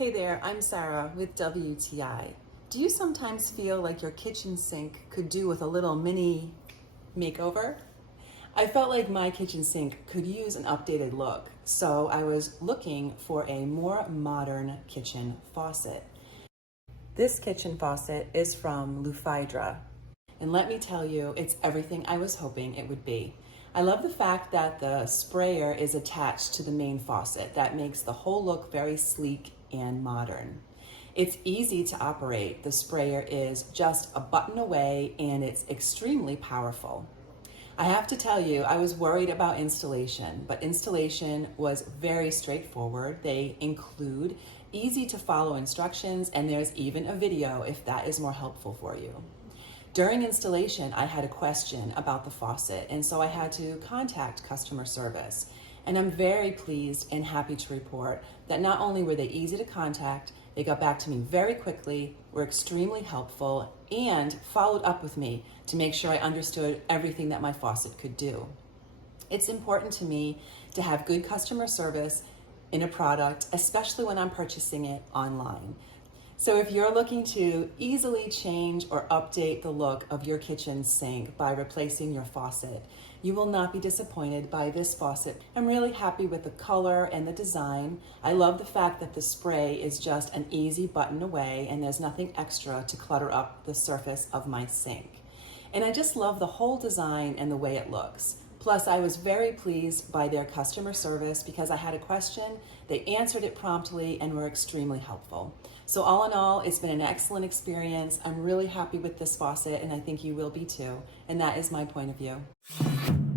Hey there, I'm Sarah with WTI. Do you sometimes feel like your kitchen sink could do with a little mini makeover? I felt like my kitchen sink could use an updated look, so I was looking for a more modern kitchen faucet. This kitchen faucet is from LUFEIDRA, and let me tell you, it's everything I was hoping it would be. I love the fact that the sprayer is attached to the main faucet. That makes the whole look very sleek and modern. It's easy to operate. The sprayer is just a button away and it's extremely powerful. I have to tell you, I was worried about installation, but installation was very straightforward. They include easy to follow instructions, and there's even a video if that is more helpful for you. During installation, I had a question about the faucet, and so I had to contact customer service. And I'm very pleased and happy to report that not only were they easy to contact, they got back to me very quickly, were extremely helpful, and followed up with me to make sure I understood everything that my faucet could do. It's important to me to have good customer service in a product, especially when I'm purchasing it online. So if you're looking to easily change or update the look of your kitchen sink by replacing your faucet, you will not be disappointed by this faucet. I'm really happy with the color and the design. I love the fact that the spray is just an easy button away and there's nothing extra to clutter up the surface of my sink. And I just love the whole design and the way it looks. Plus, I was very pleased by their customer service because I had a question, they answered it promptly and were extremely helpful. So all in all, it's been an excellent experience. I'm really happy with this faucet and I think you will be too. And that is my point of view.